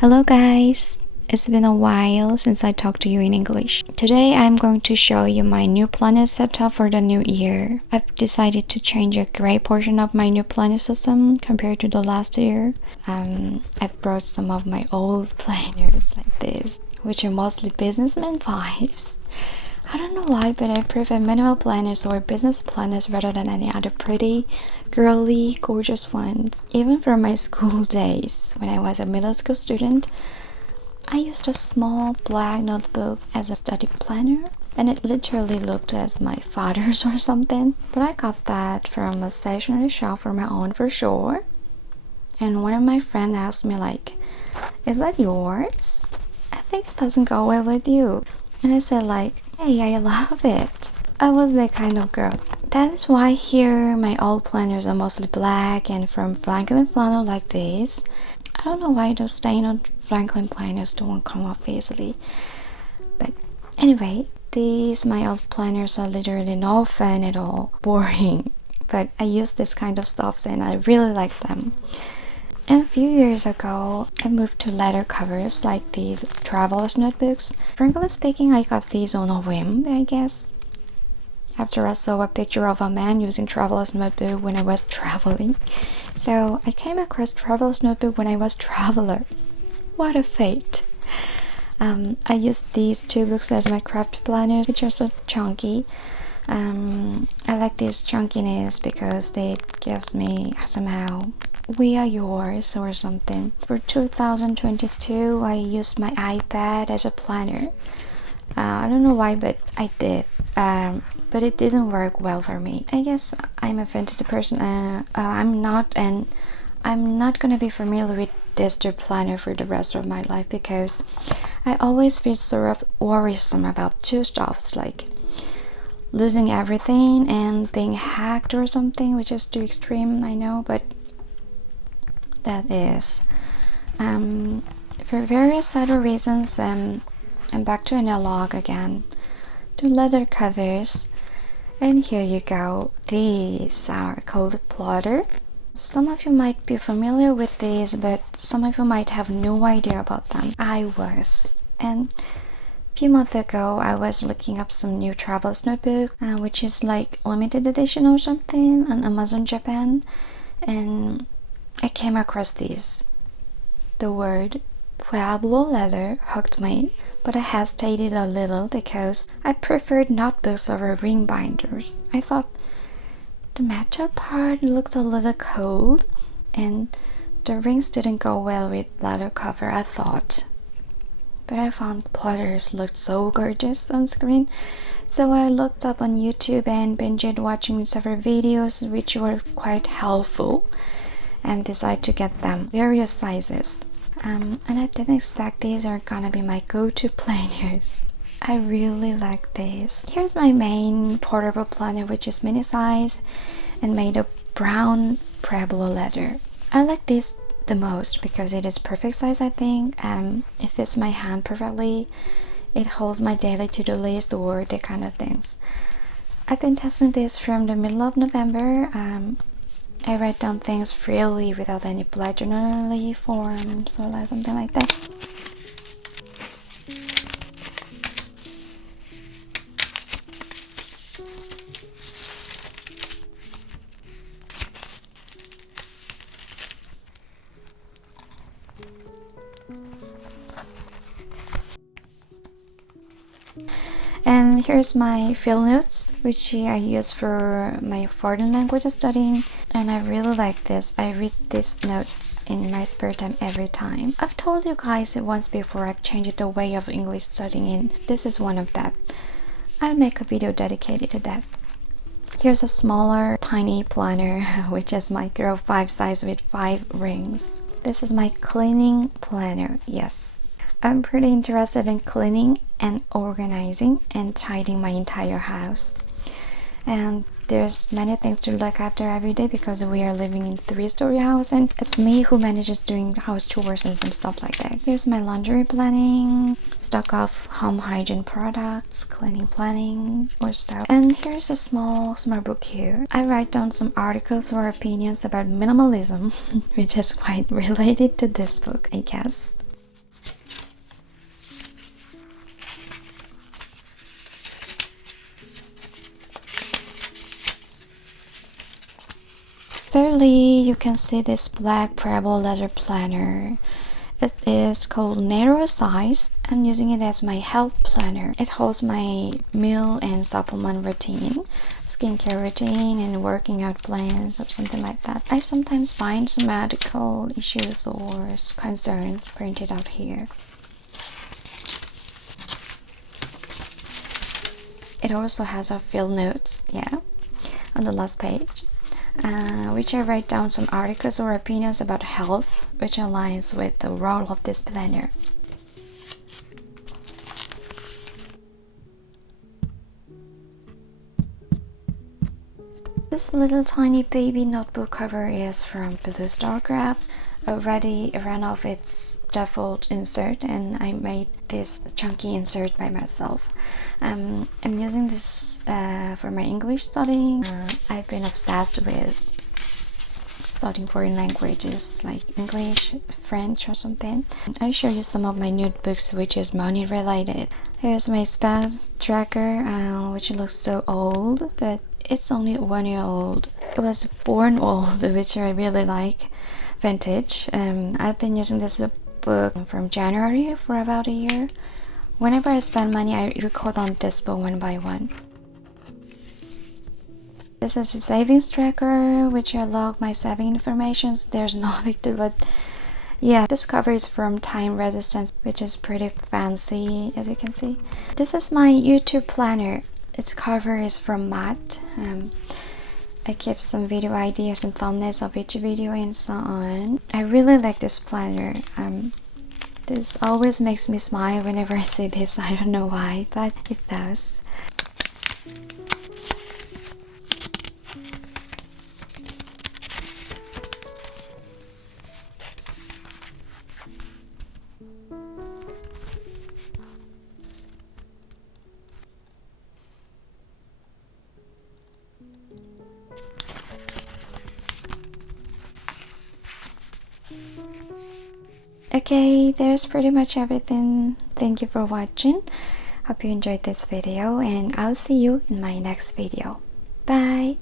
Hello guys! It's been a while since I talked to you in English. Today I'm going to show you my new planner setup for the new year. I've decided to change a great portion of my new planner system compared to the last year. I've brought some of my old planners like this, which are mostly businessman vibes. I don't know why, but I prefer manual planners or business planners rather than any other pretty, girly, gorgeous ones. Even from my school days, when I was a middle school student, I used a small black notebook as a study planner, and it literally looked as my father's or something. But I got that from a stationery shop for my own for sure. And one of my friends asked me like, "Is that yours? I think it doesn't go well with you." And I said like, "Hey, I love it." I was that kind of girl. That is why here my old planners are mostly black and from Franklin flannel like this. I don't know why those stain on Franklin planners don't come off easily. But anyway, these my old planners are literally no fun at all. Boring. But I use this kind of stuff and I really like them. And a few years ago, I moved to leather covers like these traveler's notebooks. Frankly speaking, I got these on a whim, I guess. After I saw a picture of a man using traveler's notebook when I was traveling. So I came across traveler's notebook when I was traveler. What a fate. I used these two books as my craft planners, which are so chunky. I like this chunkiness because it gives me somehow "we are yours" or something. For 2022, I used my iPad as a planner. I don't know why, but I did. But it didn't work well for me. I guess I'm a fantasy person. I'm not gonna be familiar with digital planner for the rest of my life because I always feel sort of worrisome about two stuffs, like losing everything and being hacked or something, which is too extreme, I know, but that is. For various other reasons, I'm back to analog again, to leather covers. And here you go. These are called plotter. Some of you might be familiar with these, but some of you might have no idea about them. I was. And a few months ago, I was looking up some new traveler's notebook, which is like limited edition or something on Amazon Japan. And I came across these. The word Pueblo leather hooked me, but I hesitated a little because I preferred notebooks over ring binders. I thought the metal part looked a little cold, and the rings didn't go well with leather cover, I thought. But I found plotters looked so gorgeous on screen, so I looked up on YouTube and binged watching several videos which were quite helpful, and decided to get them various sizes. And I didn't expect these are gonna be my go-to planners. I really like this. Here's my main portable planner, which is mini size and made of brown Pueblo leather. I like this the most because it is perfect size, I think. It fits my hand perfectly. It holds my daily to-do list or that kind of things. I've been testing this from the middle of November. I write down things freely without any bullet journaling forms or like something like that. And here's my field notes, which I use for my foreign language studying, and I really like this. I read these notes in my spare time every time. I've told you guys once before I've changed the way of English studying, and this is one of that. I'll make a video dedicated to that. Here's a smaller, tiny planner, which is my girl 5 size with 5 rings. This is my cleaning planner, yes. I'm pretty interested in cleaning and organizing and tidying my entire house. And there's many things to look after every day because we are living in a 3-story house and it's me who manages doing house chores and some stuff like that. Here's my laundry planning, stock of home hygiene products, cleaning planning or stuff. And here's a small book here. I write down some articles or opinions about minimalism, which is quite related to this book, I guess. Thirdly, you can see this black Preble leather planner. It is called narrow size. I'm using it as my health planner. It holds my meal and supplement routine, skincare routine, and working out plans or something like that. I sometimes find some medical issues or concerns printed out here. It also has a field notes, on the last page, which I write down some articles or opinions about health, which aligns with the role of this planner. This little tiny baby notebook cover is from Bluestarcrafts. Already ran off its default insert and I made this chunky insert by myself. I'm using this for my English studying. I've been obsessed with studying foreign languages like English, French or something. I'll show you some of my notebooks which is money related. Here's my spouse tracker, which looks so old, but it's only 1 year old. It was born old, which I really like. Vintage. I've been using this book from January for about a year. Whenever I spend money, I record on this book one by one. This is a savings tracker, which I log my saving information. There's no big deal, but this cover is from Time Resistance, which is pretty fancy, as you can see. This is my YouTube planner. Its cover is from Matt. I keep some video ideas and thumbnails of each video and so on. I really like this planner. This always makes me smile whenever I see this. I don't know why, but it does. Okay, there's pretty much everything. Thank you for watching. Hope you enjoyed this video and I'll see you in my next video. Bye!